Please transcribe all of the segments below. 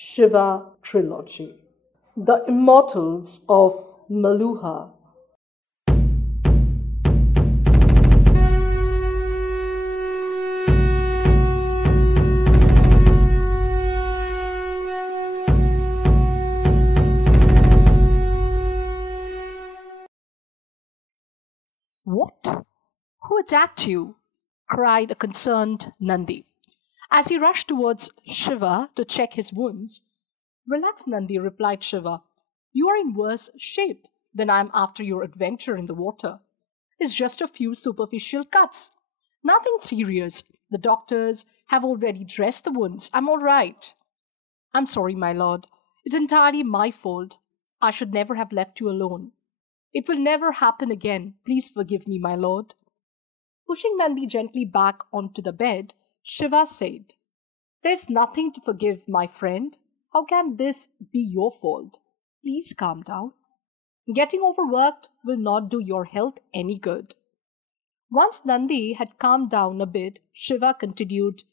Shiva Trilogy. The Immortals of Meluha. What? Who attacked you? Cried a concerned Nandi, as he rushed towards Shiva to check his wounds. Relax, Nandi, replied Shiva. You are in worse shape than I am after your adventure in the water. It's just a few superficial cuts. Nothing serious. The doctors have already dressed the wounds. I'm all right. I'm sorry, my lord. It's entirely my fault. I should never have left you alone. It will never happen again. Please forgive me, my lord. Pushing Nandi gently back onto the bed, Shiva said, There's nothing to forgive, my friend. How can this be your fault? Please calm down. Getting overworked will not do your health any good. Once Nandi had calmed down a bit, Shiva continued,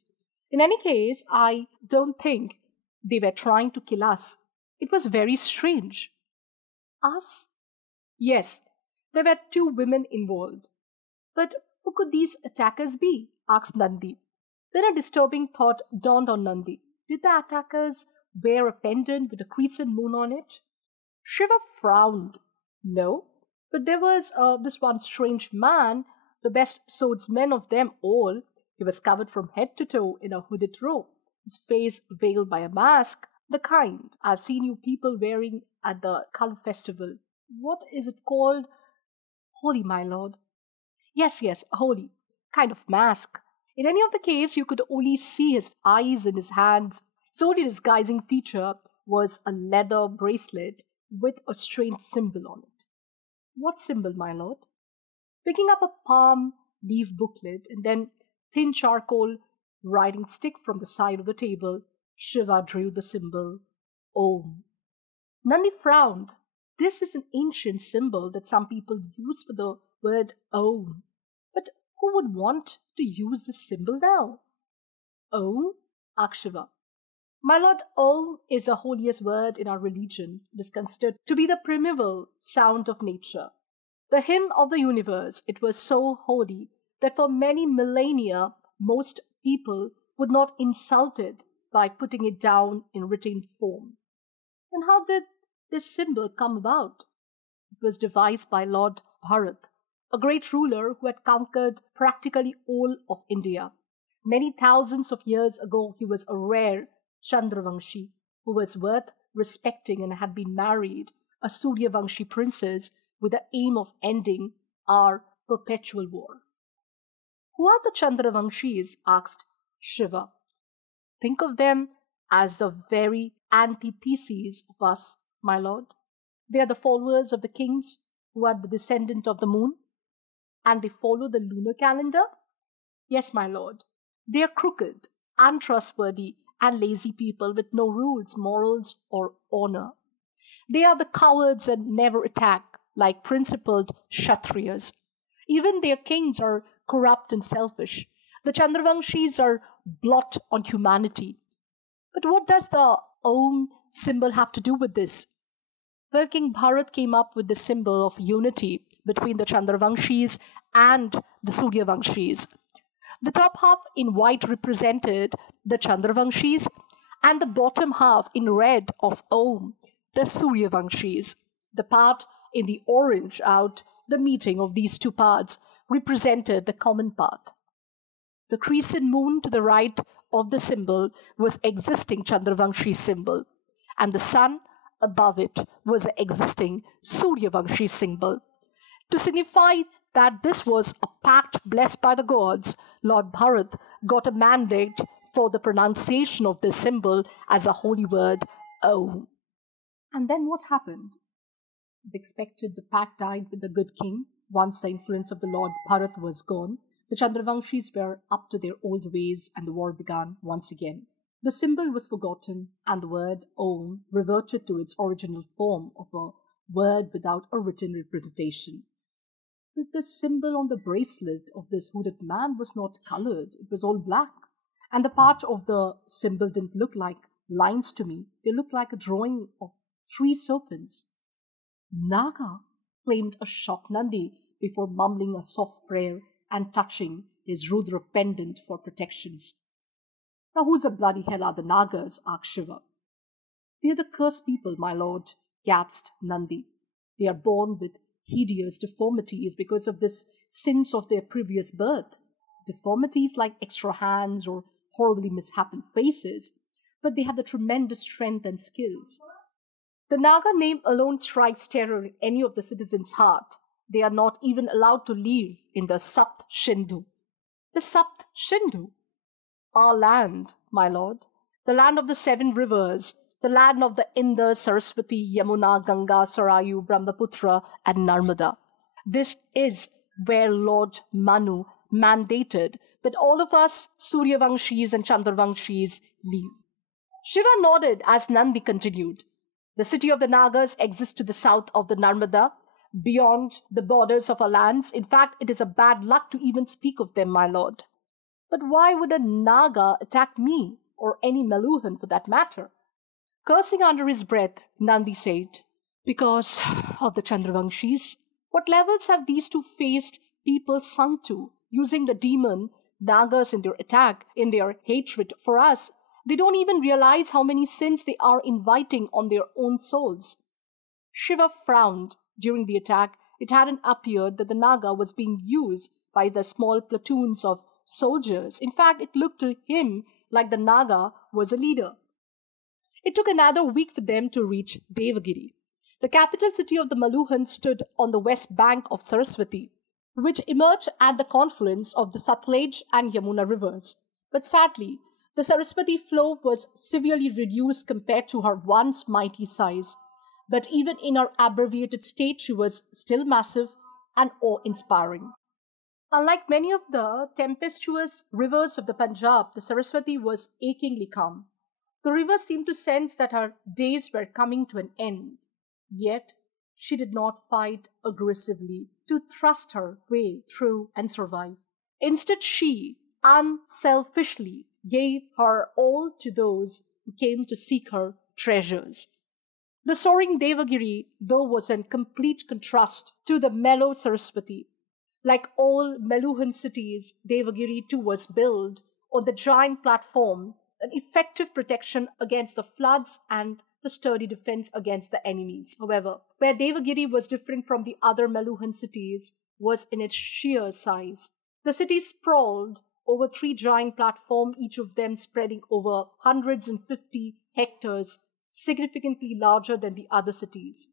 In any case, I don't think they were trying to kill us. It was very strange. Us? Yes, there were two women involved. But who could these attackers be? Asked Nandi. Then a disturbing thought dawned on Nandi. Did the attackers wear a pendant with a crescent moon on it? Shiva frowned. No, but there was this one strange man, the best swordsman of them all. He was covered from head to toe in a hooded robe, his face veiled by a mask, the kind I've seen you people wearing at the color festival. What is it called? Holy, my lord. Yes, a holy kind of mask. In any of the case, you could only see his eyes and his hands. His only disguising feature was a leather bracelet with a strange symbol on it. What symbol, my lord? Picking up a palm leaf booklet and then thin charcoal writing stick from the side of the table, Shiva drew the symbol Om. Nandi frowned. This is an ancient symbol that some people use for the word Om. But who would want to use this symbol now? Om? asked Shiva. My lord, Om is the holiest word in our religion. It is considered to be the primeval sound of nature. The hymn of the universe. It was so holy that for many millennia most people would not insult it by putting it down in written form. And how did this symbol come about? It was devised by Lord Bharat, a great ruler who had conquered practically all of India. Many thousands of years ago, he was a rare Chandravangshi who was worth respecting and had been married a Suryavangshi princess with the aim of ending our perpetual war. Who are the Chandravangshis? Asked Shiva. Think of them as the very antitheses of us, my lord. They are the followers of the kings who are the descendant of the moon, and they follow the lunar calendar? Yes, my lord. They are crooked, untrustworthy, and lazy people with no rules, morals, or honor. They are the cowards and never attack, like principled Kshatriyas. Even their kings are corrupt and selfish. The Chandravangshis are blot on humanity. But what does the Om symbol have to do with this? Well, King Bharat came up with the symbol of unity between the Chandravangshis and the Suryavangshis. The top half in white represented the Chandravangshis, and the bottom half in red of Om, the Suryavangshis. The part in the orange out, the meeting of these two parts, represented the common part. The crescent moon to the right of the symbol was existing Chandravangshi symbol, and the sun above it was the existing Suryavangshi symbol. To signify that this was a pact blessed by the gods, Lord Bharat got a mandate for the pronunciation of this symbol as a holy word, Om. And then what happened? As expected, the pact died with the good king. Once the influence of the Lord Bharat was gone, the Chandravangshis were up to their old ways and the war began once again. The symbol was forgotten and the word Om reverted to its original form of a word without a written representation. But the symbol on the bracelet of this hooded man was not colored, it was all black. And the part of the symbol didn't look like lines to me. They look like a drawing of three serpents. Naga, claimed a shocked Nandi before mumbling a soft prayer and touching his Rudra pendant for protections. Now who the bloody hell are the Nagas? Asked Shiva. They are the cursed people, my lord, gasped Nandi. They are born with hideous deformities because of this sins of their previous birth. Deformities like extra hands or horribly mishapen faces, but they have the tremendous strength and skills. The Naga name alone strikes terror in any of the citizens' heart. They are not even allowed to live in the Sapt Shindu. The Sapt Shindu? Our land, my lord. The land of the seven rivers. The land of the Indus, Saraswati, Yamuna, Ganga, Sarayu, Brahmaputra, and Narmada. This is where Lord Manu mandated that all of us Suryavamshis and Chandravanshis live. Shiva nodded as Nandi continued. The city of the Nagas exists to the south of the Narmada, beyond the borders of our lands. In fact, it is a bad luck to even speak of them, my lord. But why would a Naga attack me, or any Meluhan for that matter? Cursing under his breath, Nandi said, Because of the Chandravanshis. What levels have these two faced people sunk to, using the demon Nagas in their attack, in their hatred for us? They don't even realize how many sins they are inviting on their own souls. Shiva frowned. During the attack, it hadn't appeared that the Naga was being used by the small platoons of soldiers. In fact, it looked to him like the Naga was a leader. It took another week for them to reach Devagiri. The capital city of the Meluhans stood on the west bank of Saraswati, which emerged at the confluence of the Satluj and Yamuna rivers. But sadly, the Saraswati flow was severely reduced compared to her once mighty size. But even in her abbreviated state, she was still massive and awe-inspiring. Unlike many of the tempestuous rivers of the Punjab, the Saraswati was achingly calm. The river seemed to sense that her days were coming to an end. Yet, she did not fight aggressively to thrust her way through and survive. Instead, she unselfishly gave her all to those who came to seek her treasures. The soaring Devagiri, though, was in complete contrast to the mellow Saraswati. Like all Meluhan cities, Devagiri too was built on the giant platform, an effective protection against the floods and the sturdy defense against the enemies. However, where Devagiri was different from the other Meluhan cities was in its sheer size. The city sprawled over three giant platforms, each of them spreading over 150 hectares, significantly larger than the other cities.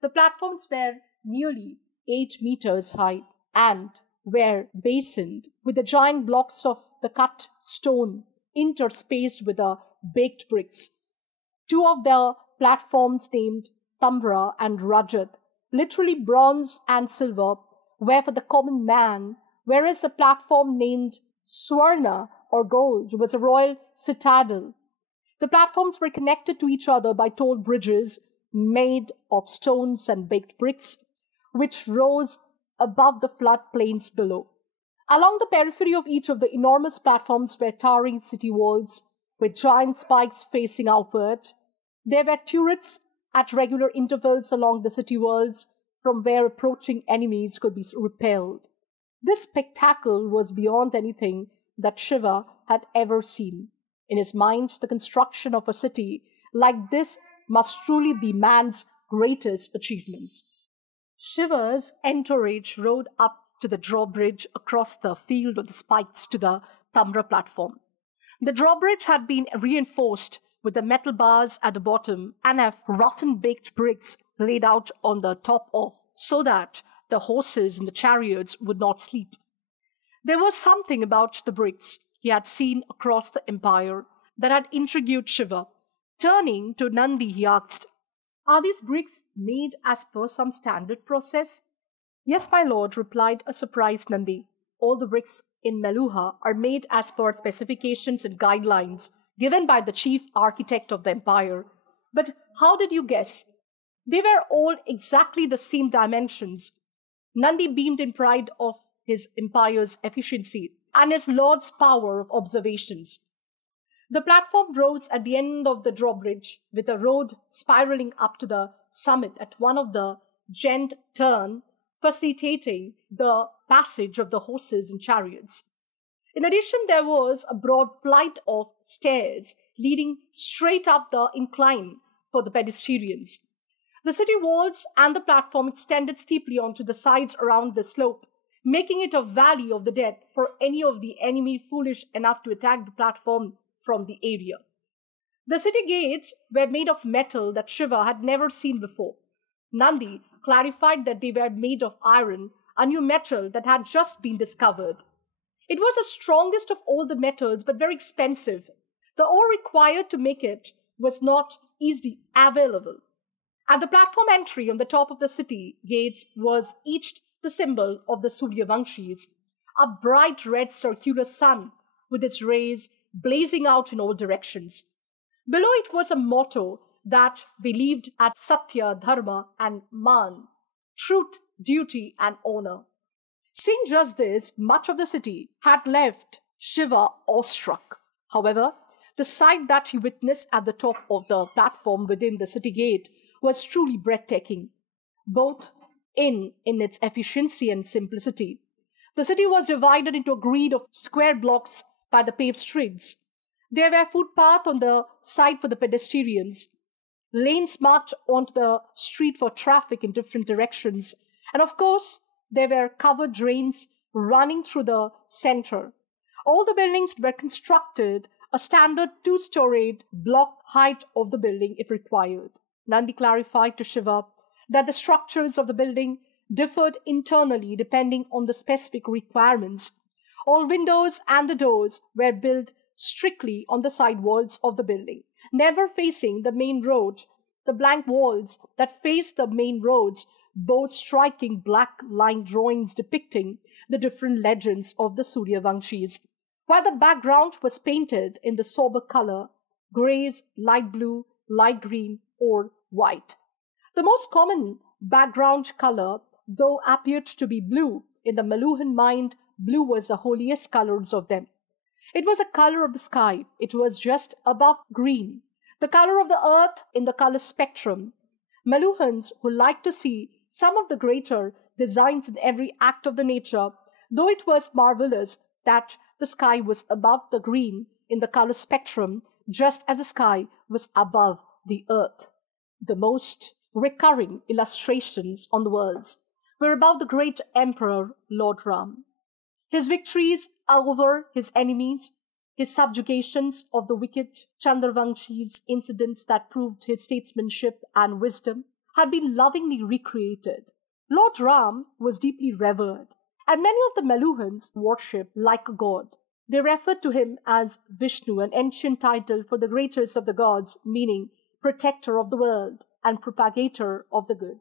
The platforms were nearly 8 meters high and were basined with the giant blocks of the cut stone interspaced with the baked bricks. Two of the platforms named Tamra and Rajat, literally bronze and silver, were for the common man, whereas the platform named Swarna or gold was a royal citadel. The platforms were connected to each other by tall bridges made of stones and baked bricks, which rose above the floodplains below. Along the periphery of each of the enormous platforms were towering city walls with giant spikes facing outward. There were turrets at regular intervals along the city walls from where approaching enemies could be repelled. This spectacle was beyond anything that Shiva had ever seen. In his mind, the construction of a city like this must truly be man's greatest achievements. Shiva's entourage rode up to the drawbridge across the field of the spikes to the Tamra platform. The drawbridge had been reinforced with the metal bars at the bottom and have rotten baked bricks laid out on the top of so that the horses in the chariots would not sleep. There was something about the bricks he had seen across the empire that had intrigued Shiva. Turning to Nandi, he asked, Are these bricks made as per some standard process? Yes, my lord, replied a surprised Nandi. All the bricks in Meluha are made as per specifications and guidelines given by the chief architect of the empire. But how did you guess? They were all exactly the same dimensions. Nandi beamed in pride of his empire's efficiency and his lord's power of observations. The platform rose at the end of the drawbridge, with a road spiraling up to the summit at one of the gent turn, facilitating the passage of the horses and chariots. In addition, there was a broad flight of stairs leading straight up the incline for the pedestrians. The city walls and the platform extended steeply onto the sides around the slope, making it a valley of the dead for any of the enemy foolish enough to attack the platform from the area. The city gates were made of metal that Shiva had never seen before. Nandi clarified that they were made of iron, a new metal that had just been discovered. It was the strongest of all the metals, but very expensive. The ore required to make it was not easily available. At the platform entry on the top of the city gates was etched the symbol of the Suryavamshis, a bright red circular sun with its rays blazing out in all directions. Below it was a motto that believed at Satya, Dharma, and Man, truth, duty, and honor. Seeing just this, much of the city had left Shiva awestruck. However, the sight that he witnessed at the top of the platform within the city gate was truly breathtaking, both in its efficiency and simplicity. The city was divided into a grid of square blocks by the paved streets. There were footpaths on the side for the pedestrians, lanes marked onto the street for traffic in different directions, and of course, there were covered drains running through the center. All the buildings were constructed a standard two-storied block height of the building if required. Nandi clarified to Shiva that the structures of the building differed internally depending on the specific requirements. All windows and the doors were built strictly on the side walls of the building, never facing the main road. The blank walls that faced the main roads bore striking black line drawings depicting the different legends of the Suryavamshis, while the background was painted in the sober color grays, light blue, light green, or white. The most common background color, though, appeared to be blue. In the Meluhan mind, blue was the holiest colors of them. It was the color of the sky. It was just above green, the color of the earth in the color spectrum. Meluhans who liked to see some of the greater designs in every act of the nature, though it was marvelous that the sky was above the green in the color spectrum, just as the sky was above the earth. The most recurring illustrations on the walls were about the great emperor Lord Ram, his victories over his enemies, his subjugations of the wicked Chandravanshis, incidents that proved his statesmanship and wisdom, had been lovingly recreated. Lord Ram was deeply revered, and many of the Meluhans worshipped like a god. They referred to him as Vishnu, an ancient title for the greatest of the gods, meaning protector of the world and propagator of the good.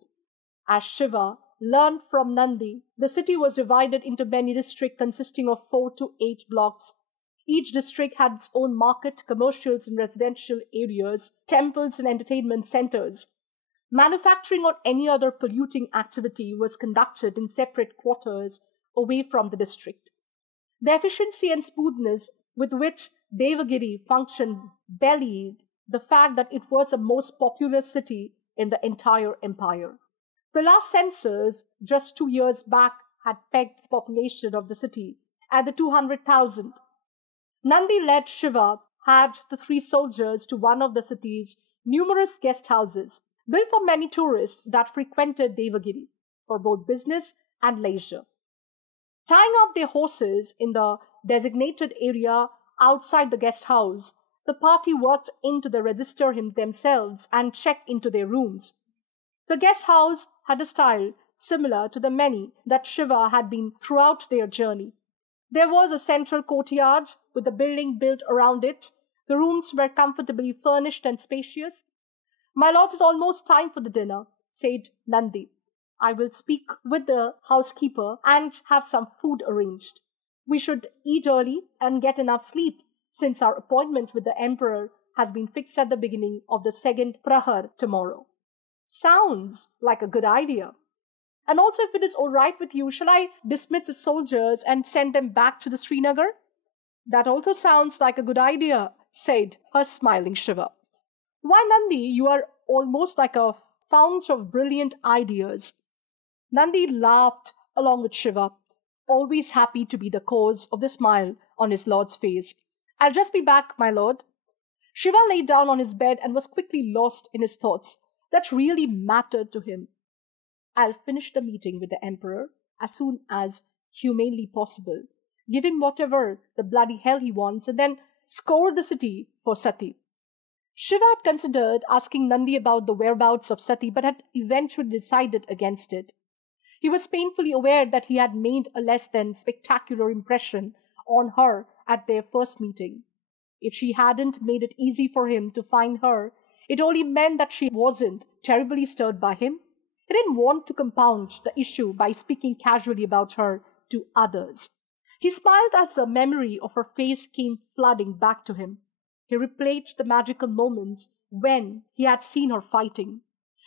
As Shiva learned from Nandi, the city was divided into many districts consisting of 4 to 8 blocks. Each district had its own market, commercials and residential areas, temples and entertainment centers. Manufacturing or any other polluting activity was conducted in separate quarters away from the district. The efficiency and smoothness with which Devagiri functioned belied the fact that it was the most populous city in the entire empire. The last census, just 2 years back, had pegged the population of the city at the 200,000. Nandi led Shiva had the 3 soldiers to one of the city's numerous guest houses, built for many tourists that frequented Devagiri for both business and leisure. Tying up their horses in the designated area outside the guest house, the party walked into the register themselves and checked into their rooms. The guest house had a style similar to the many that Shiva had been throughout their journey. There was a central courtyard with a building built around it. The rooms were comfortably furnished and spacious. "My lords, it's almost time for the dinner," said Nandi. "I will speak with the housekeeper and have some food arranged. We should eat early and get enough sleep, since our appointment with the emperor has been fixed at the beginning of the second prahar tomorrow." "Sounds like a good idea. And also, if it is all right with you, shall I dismiss the soldiers and send them back to the Srinagar?" "That also sounds like a good idea," said her smiling Shiva. Why, Nandi, you are almost like a fount of brilliant ideas. Nandi laughed along with Shiva, always happy to be the cause of the smile on his lord's face. I'll just be back, my lord. Shiva lay down on his bed and was quickly lost in his thoughts that really mattered to him. I'll finish the meeting with the emperor as soon as humanly possible, give him whatever the bloody hell he wants, and then scour the city for Sati. Shiva had considered asking Nandi about the whereabouts of Sati, but had eventually decided against it. He was painfully aware that he had made a less than spectacular impression on her at their first meeting. If she hadn't made it easy for him to find her, it only meant that she wasn't terribly stirred by him. He didn't want to compound the issue by speaking casually about her to others. He smiled as the memory of her face came flooding back to him. He replayed the magical moments when he had seen her fighting.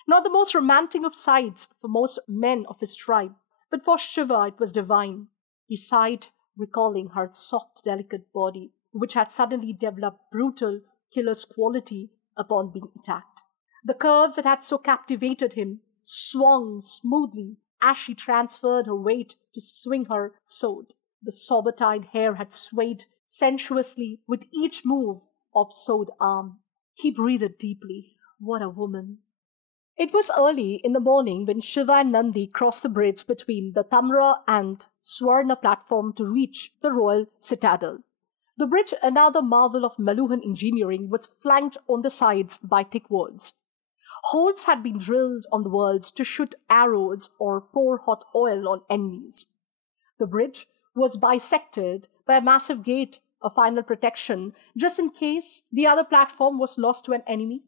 Not the most romantic of sights for most men of his tribe, but for Shiva it was divine. He sighed, recalling her soft, delicate body, which had suddenly developed brutal, killer's quality upon being attacked. The curves that had so captivated him swung smoothly as she transferred her weight to swing her sword. The sober-tined hair had swayed sensuously with each move of sword arm. He breathed deeply. What a woman! It was early in the morning when Shiva and Nandi crossed the bridge between the Tamra and Swarna platform to reach the royal citadel. The bridge, another marvel of Meluhan engineering, was flanked on the sides by thick walls. Holes had been drilled on the walls to shoot arrows or pour hot oil on enemies. The bridge was bisected by a massive gate, a final protection, just in case the other platform was lost to an enemy.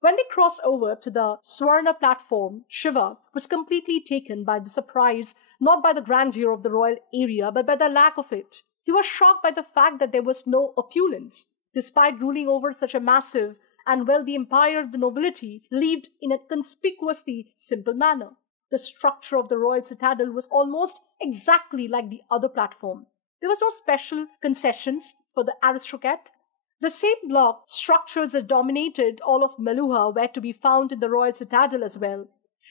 When they crossed over to the Swarna platform, Shiva was completely taken by the surprise, not by the grandeur of the royal area, but by the lack of it. He was shocked by the fact that there was no opulence. Despite ruling over such a massive and wealthy empire, the nobility lived in a conspicuously simple manner. The structure of the royal citadel was almost exactly like the other platform. There was no special concessions for the aristocrat. The same block structures that dominated all of Meluha were to be found in the royal citadel as well.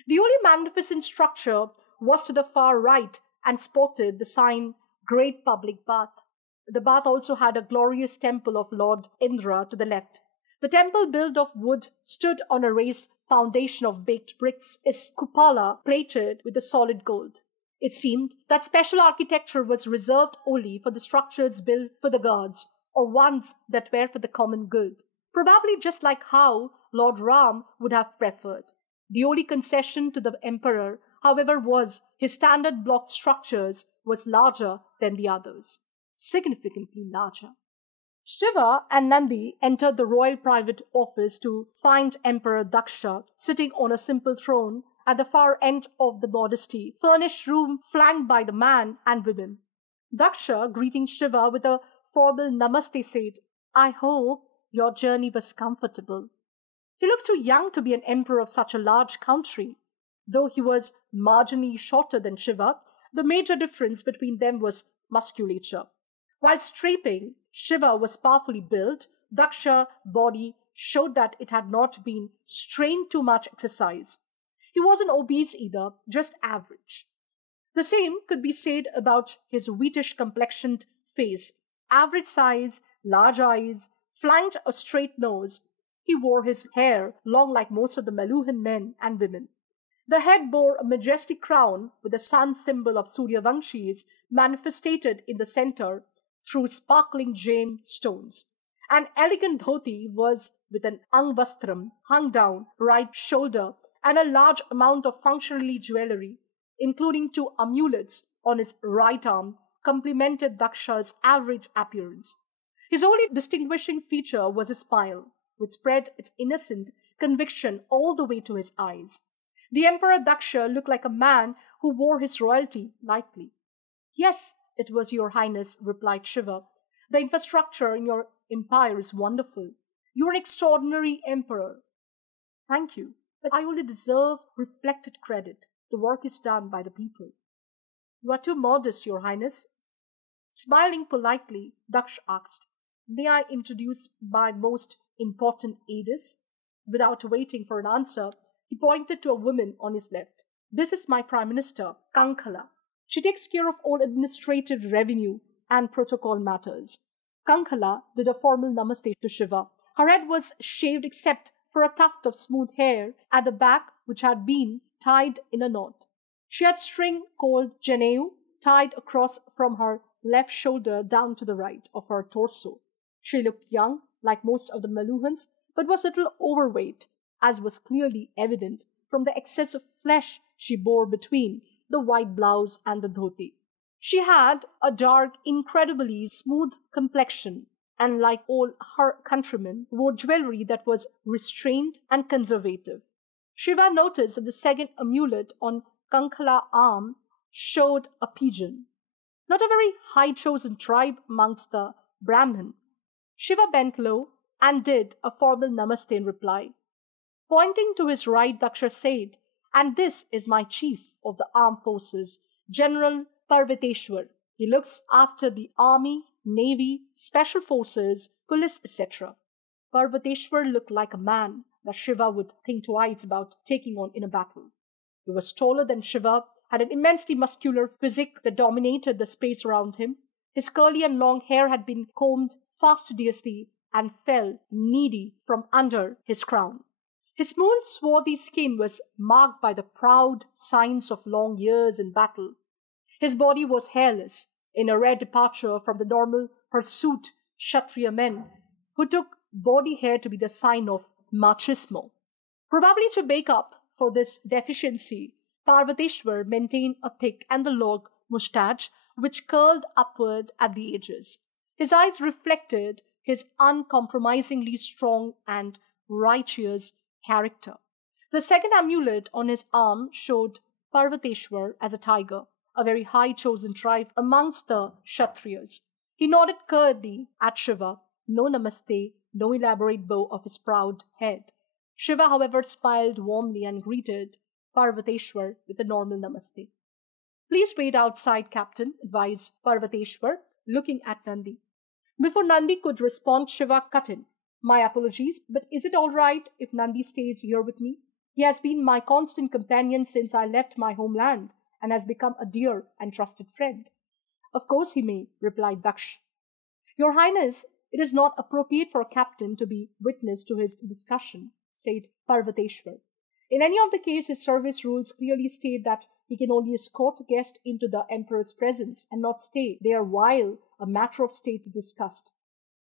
The only magnificent structure was to the far right and sported the sign Great Public Bath. The bath also had a glorious temple of Lord Indra to the left. The temple, built of wood, stood on a raised foundation of baked bricks, its cupola plated with the solid gold. It seemed that special architecture was reserved only for the structures built for the gods, or ones that were for the common good, probably just like how Lord Ram would have preferred. The only concession to the emperor, however, was his standard block structures was larger than the others, significantly larger. Shiva and Nandi entered the royal private office to find Emperor Daksha sitting on a simple throne at the far end of the modesty furnished room flanked by the man and women. Daksha, greeting Shiva with a formal namaste, said, I hope your journey was comfortable. He looked too young to be an emperor of such a large country. Though he was marginally shorter than Shiva, the major difference between them was musculature. While strapping, Shiva was powerfully built. Daksha's body showed that it had not been strained too much exercise. He wasn't obese either, just average. The same could be said about his wheatish complexioned face. Average size, large eyes, flanked a straight nose. He wore his hair long like most of the Meluhan men and women. The head bore a majestic crown with the sun symbol of Suryavanshis manifested in the center through sparkling gem stones. An elegant dhoti was with an angvastram hung down right shoulder and a large amount of functionally jewelry, including 2 amulets on his right arm, complemented Daksha's average appearance. His only distinguishing feature was his smile, which spread its innocent conviction all the way to his eyes. The Emperor Daksha looked like a man who wore his royalty lightly. Yes, it was your highness, replied Shiva. The infrastructure in your empire is wonderful. You are an extraordinary emperor. Thank you, but I only deserve reflected credit. The work is done by the people. You are too modest, your highness. Smiling politely, Daksh asked, May I introduce my most important aidess? Without waiting for an answer, he pointed to a woman on his left. This is my Prime Minister, Kankhala. She takes care of all administrative revenue and protocol matters. Kankhala did a formal namaste to Shiva. Her head was shaved except for a tuft of smooth hair at the back which had been tied in a knot. She had string called janeu tied across from her left shoulder down to the right of her torso. She looked young, like most of the Meluhans, but was a little overweight, as was clearly evident from the excess of flesh she bore between the white blouse and the dhoti. She had a dark, incredibly smooth complexion, and like all her countrymen, wore jewelry that was restrained and conservative. Shiva noticed that the second amulet on Kankhala's arm showed a pigeon. Not a very high chosen tribe amongst the Brahmin. Shiva bent low and did a formal namaste in reply. Pointing to his right, Daksha said, "And this is my chief of the armed forces, General Parvateshwar. He looks after the army, navy, special forces, police, etc." Parvateshwar looked like a man that Shiva would think twice about taking on in a battle. He was taller than Shiva, had an immensely muscular physique that dominated the space around him. His curly and long hair had been combed fastidiously and fell needy from under his crown. His smooth, swarthy skin was marked by the proud signs of long years in battle. His body was hairless, in a rare departure from the normal hirsute Kshatriya men, who took body hair to be the sign of machismo. Probably to make up for this deficiency, Parvateshwar maintained a thick and the long moustache which curled upward at the edges. His eyes reflected his uncompromisingly strong and righteous character. The second amulet on his arm showed Parvateshwar as a tiger, a very high chosen tribe amongst the Kshatriyas. He nodded curtly at Shiva, no namaste, no elaborate bow of his proud head. Shiva, however, smiled warmly and greeted Parvateshwar with a normal namaste. "Please wait outside, Captain," advised Parvateshwar, looking at Nandi. Before Nandi could respond, Shiva cut in. "My apologies, but is it all right if Nandi stays here with me? He has been my constant companion since I left my homeland and has become a dear and trusted friend." "Of course he may," replied Daksh. "Your Highness, it is not appropriate for a captain to be witness to his discussion," said Parvateshwar. "In any of the case, his service rules clearly state that he can only escort a guest into the emperor's presence and not stay there while a matter of state is discussed."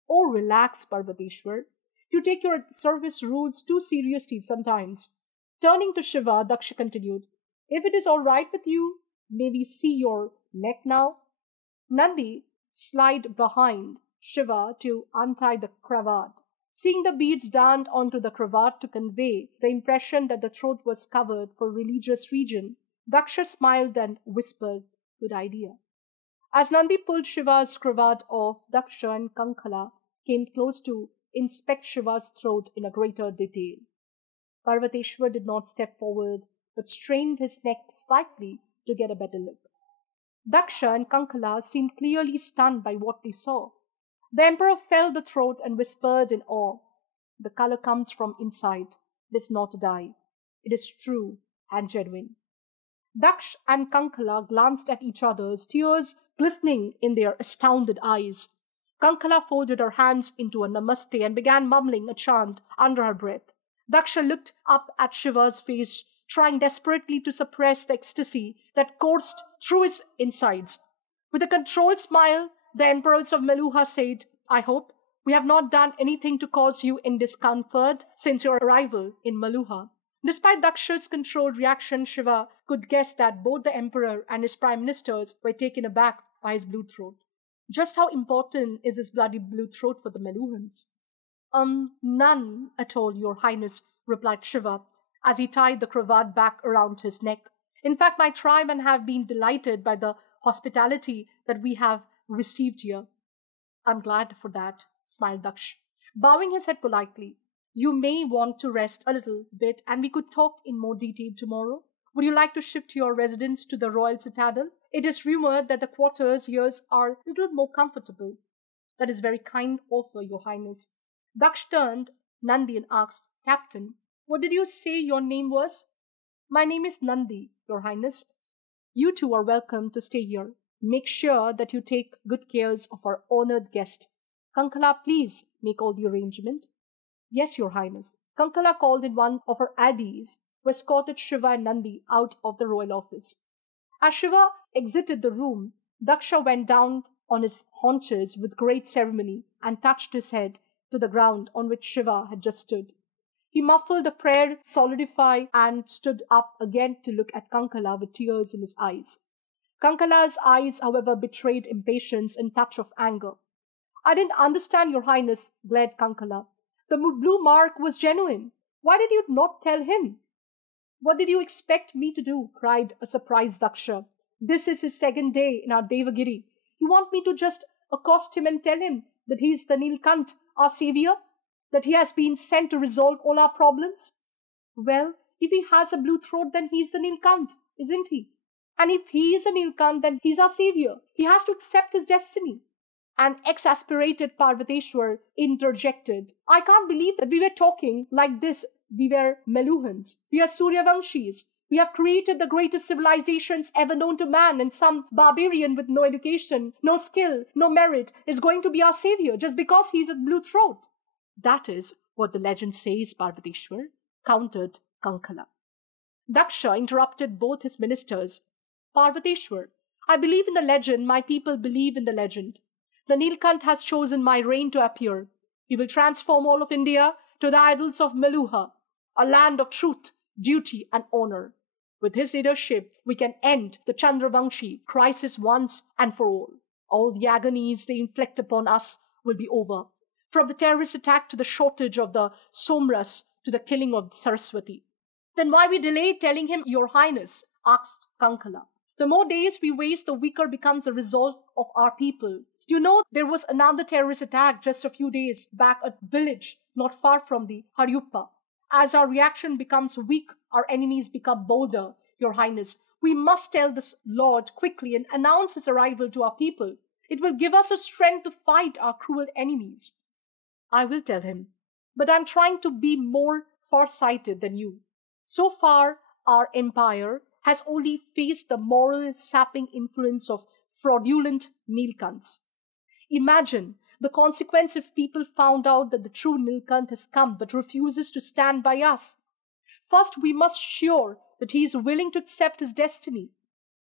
"Oh, relax, Parvateshwar. You take your service rules too seriously sometimes." Turning to Shiva, Daksha continued, "If it is all right with you, may we see your neck now?" Nandi slid behind Shiva to untie the cravat. Seeing the beads darned onto the cravat to convey the impression that the throat was covered for religious reason, Daksha smiled and whispered, "Good idea." As Nandi pulled Shiva's cravat off, Daksha and Kankhala came close to inspect Shiva's throat in a greater detail. Parvateshwar did not step forward, but strained his neck slightly to get a better look. Daksha and Kankhala seemed clearly stunned by what they saw. The emperor felt the throat and whispered in awe, "The color comes from inside. It is not a dye. It is true and genuine." Daksh and Kankhala glanced at each other, tears glistening in their astounded eyes. Kankhala folded her hands into a namaste and began mumbling a chant under her breath. Daksha looked up at Shiva's face, trying desperately to suppress the ecstasy that coursed through his insides. With a controlled smile, the Immortals of Meluha said, "I hope we have not done anything to cause you in discomfort since your arrival in Meluha." Despite Daksha's controlled reaction, Shiva could guess that both the emperor and his prime ministers were taken aback by his blue throat. Just how important is this bloody blue throat for the Meluhans? None at all, your highness, replied Shiva, as he tied the cravat back around his neck. In fact, my tribemen have been delighted by the hospitality that we have received here. I'm glad for that, smiled Daksh, bowing his head politely. You may want to rest a little bit and we could talk in more detail tomorrow. Would you like to shift your residence to the royal citadel? It is rumored that the quarters here are a little more comfortable. That is very kind offer, your highness. Daksh turned Nandi and asked, Captain, what did you say your name was? My name is Nandi, your highness. You two are welcome to stay here. Make sure that you take good care of our honored guest. Kankala, please make all the arrangement. Yes, your highness. Kankala called in one of her addies, who escorted Shiva and Nandi out of the royal office. As Shiva exited the room, Daksha went down on his haunches with great ceremony and touched his head to the ground on which Shiva had just stood. He muffled a prayer, solidified, and stood up again to look at Kankala with tears in his eyes. Kankala's eyes, however, betrayed impatience and touch of anger. I didn't understand, your highness, glared Kankala. The blue mark was genuine. Why did you not tell him? What did you expect me to do? Cried a surprised Daksha. This is his second day in our Devagiri. You want me to just accost him and tell him that he is the Neelkanth, our saviour? That he has been sent to resolve all our problems? Well, if he has a blue throat, then he is the Neelkanth, isn't he? And if he is a Neelkanth, then he's our saviour. He has to accept his destiny. An exasperated Parvateshwar interjected. I can't believe that we were talking like this. We were Meluhans. We are Suryavanshis. We have created the greatest civilizations ever known to man, and some barbarian with no education, no skill, no merit is going to be our savior just because he's a blue throat. That is what the legend says, Parvateshwar, countered Kankala. Daksha interrupted both his ministers. Parvateshwar, I believe in the legend, my people believe in the legend. The Neelkanth has chosen my reign to appear. He will transform all of India to the idols of Meluha, a land of truth, duty, and honor. With his leadership, we can end the Chandravanshi crisis once and for all. All the agonies they inflict upon us will be over. From the terrorist attack to the shortage of the Somras to the killing of Saraswati. Then why we delay telling him, your highness? Asked Kankala. The more days we waste, the weaker becomes the resolve of our people. You know, there was another terrorist attack just a few days back at a village not far from the Haryuppa. As our reaction becomes weak, our enemies become bolder, your highness. We must tell this lord quickly and announce his arrival to our people. It will give us a strength to fight our cruel enemies. I will tell him, but I'm trying to be more far-sighted than you. So far, our empire has only faced the moral sapping influence of fraudulent Neelkanths. Imagine the consequence if people found out that the true Neelkanth has come but refuses to stand by us. First, we must sure that he is willing to accept his destiny.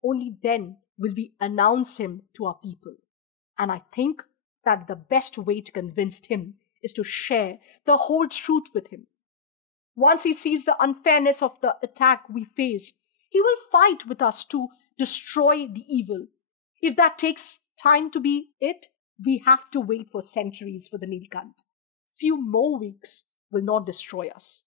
Only then will we announce him to our people. And I think that the best way to convince him is to share the whole truth with him. Once he sees the unfairness of the attack we face, he will fight with us to destroy the evil. If that takes time to be it, we have to wait for centuries for the Neelkanth. Few more weeks will not destroy us.